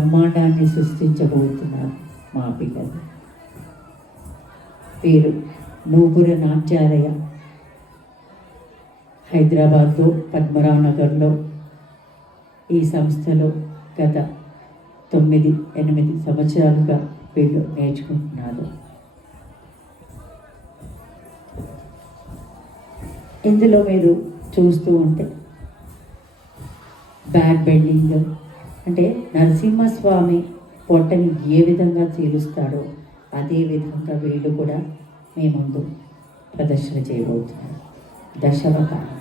బ్రహ్మాండాన్ని సృష్టించబోతున్నారు మా పిల్లలు. పేరు నూపుర నాట్యాలయ, హైదరాబాద్లో పద్మరావు నగర్లో ఈ సంస్థలో గత 9-8 సంవత్సరాలుగా వీళ్ళు నేర్చుకుంటున్నారు. ఇందులో మీరు చూస్తూ ఉంటే బ్యాక్ బెండింగ్ అంటే నరసింహస్వామి పొట్టని ఏ విధంగా చీలుస్తాడో అదే విధంగా వీళ్ళు కూడా మీ ముందు ప్రదర్శన చేయబోతున్నారు. దశవతారం.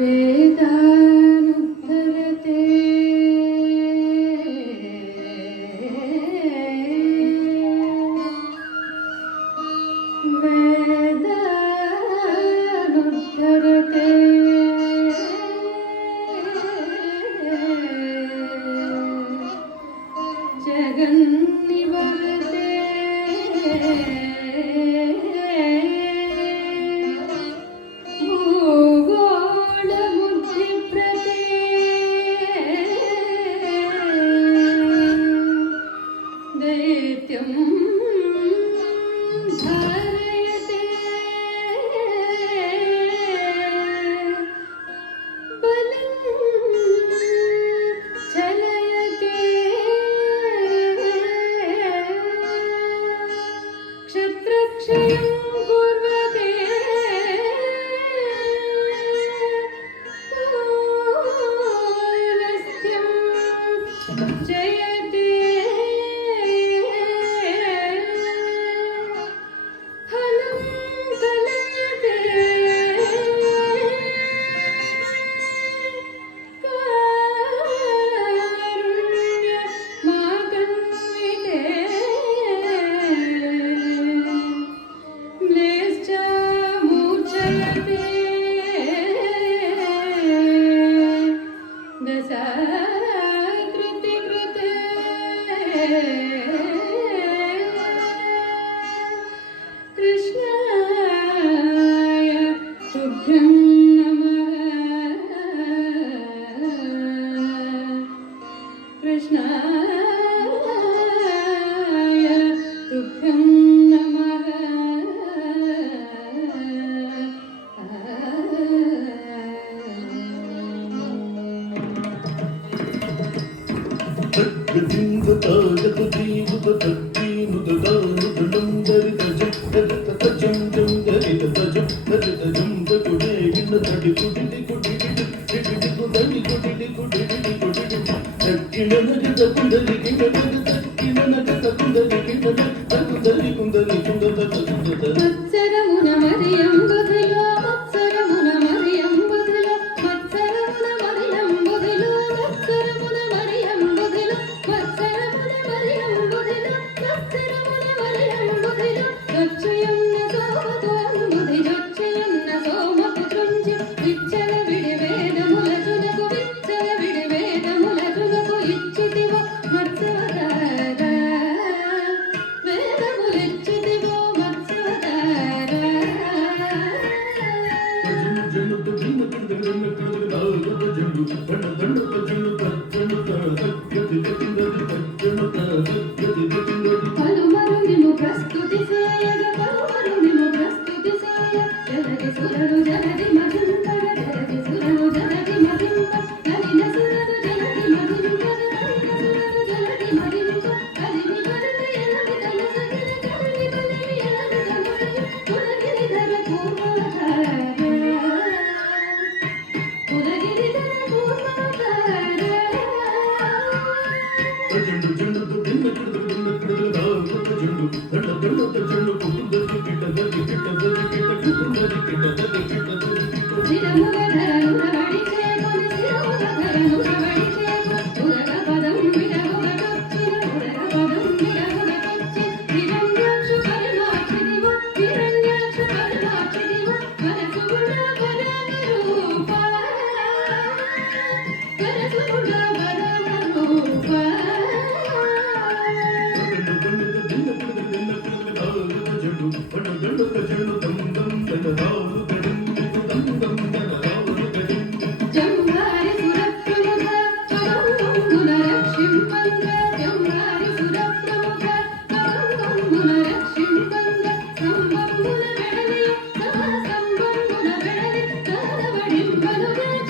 వేదానుద్ధరతే వేదానుద్ధరతే జగన్నివహతే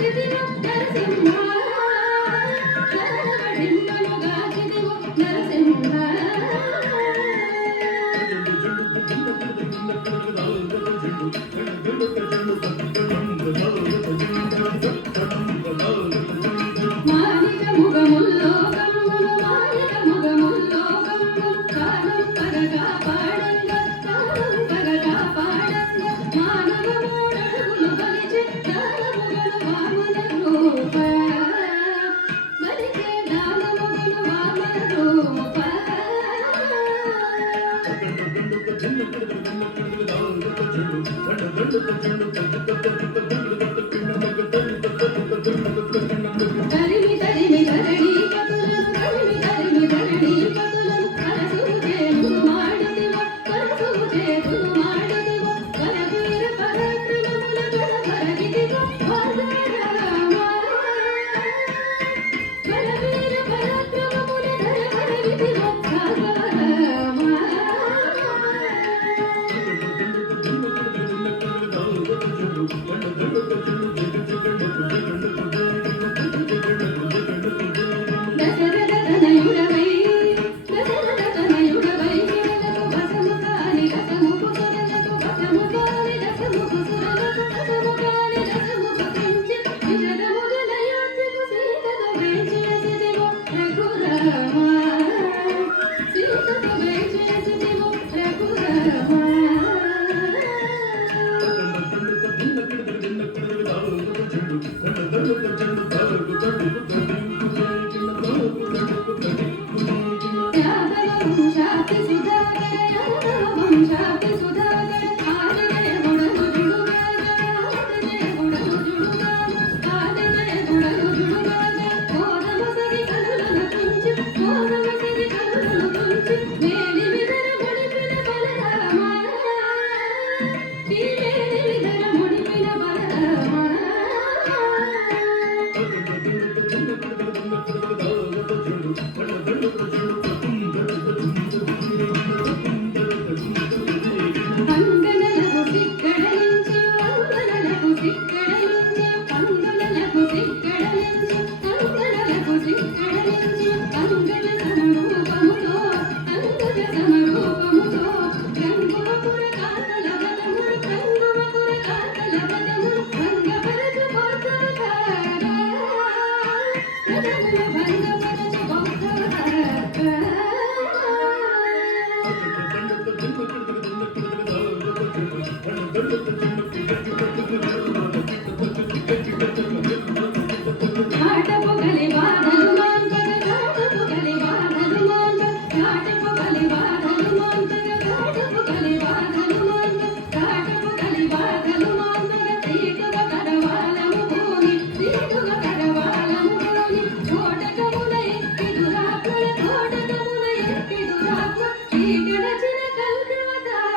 గాచితివో నరసింహ నరవడిమ్మను గాచితివో నరసింహ మానిక ముగముల్లో కమ్మును మానిక ముగముల్లో కమ్మును కాలం పగగా పాడంగా కాలం పగగా పాడంగా మానవ మూడడుగులు బలిచే దానముగలు వామన రూప బలిచే దానముగలు వామన రూప తరిమి తరిమి ధరణి కతులను తరిమి తరిమి ధరణి కతులను కలసుగు చేతులు మాడుదివో కలసుగు చేతులు మాడుదివో వరవీర పరాక్రమముల కనబరగిదివో వాదారామ వరవీర పరాక్రమముల కనబరగిదివో వాదారామ దశరథ తనయుడవై దశరథ తనయుడవై సురలకు వశము కాని రసముకు సురలకు వశము కాని రసముకు సురలకు వశము కాని రసముకు పెంచి విశదముగలయోధ్యకు సీతతో వేచేసిదివో రఘురామ సీతతో వేచేసిదివో రఘురామ యాదవ వంశాతి సుధాకర యాదవ వంశాతి సుధాకర ఆదినే గుణను జుడుగాగా ఆదినే గుణను జుడుగాగా ఆదినే గుణను జుడుగాగా కోదమసగి కనులను తుంచి కోదమసగి కనులను తుంచి మేలి విధర ముడిపిన బలరామ ఈ మేలి విధర ముడిపిన బలరామ అంగనలకు సిక్కడలించి అంగనలకు సిక్కడలించి అంగనలకు సిక్కడలించి అంగనలకు సిక్కడలించి అంగన సమరూపముతో అంగజ సమరూపముతో రంగువపుర కాతల వదములు రంగువపుర కాతల వదములు భంగపరచు బౌద్ధవతార రథముల భంగపరచు బౌద్ధవతార కాటపుగలి బాధలు మాంతగ కాటపుగలి బాధలు మాంత కాటపుగలి బాధలు మాంతగ కాటపుగలి బాధలు మాంత కాటపుగలి బాధలు మాంతగ తీటుగ కరవాలము భూమి తీటుగ కరవాలము భూమి కోటకమున ఎక్కిదురాకుల కోటకమున ఎక్కిదురాకుల ఈ గడచిన కల్కవతార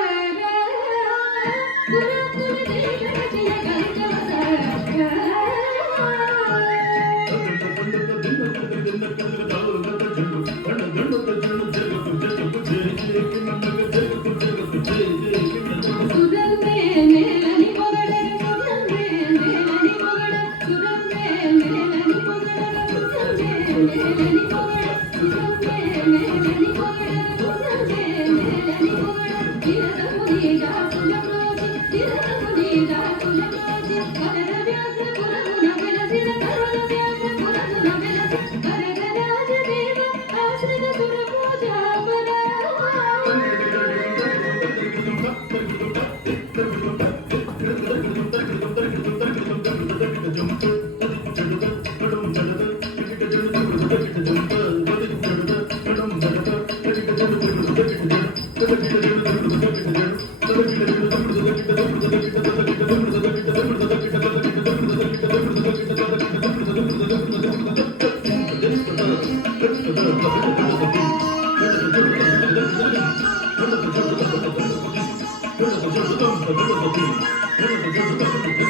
పురాకుల గడచిన కల్కవతార సురమ్మే మేలని పొగడర సురమ్మే మేలని పొగడ సురమ్మే మేలని పొగడర సురమ్మే మేలని పొగడ సురమ్మే మేలని పొగడర సురమ్మే మేలని పొగడ తిరదముని దాసుల ప్రోజి తిరదముని దాసుల ప్రోజి వరద వ్యాఘ్ర పురమున వెలసిన కరుణ వ్యాఘ్ర పురమున వెలసి వరదరాజ దేవ ఆశ్రిత సుర పూజాపరా Thank you.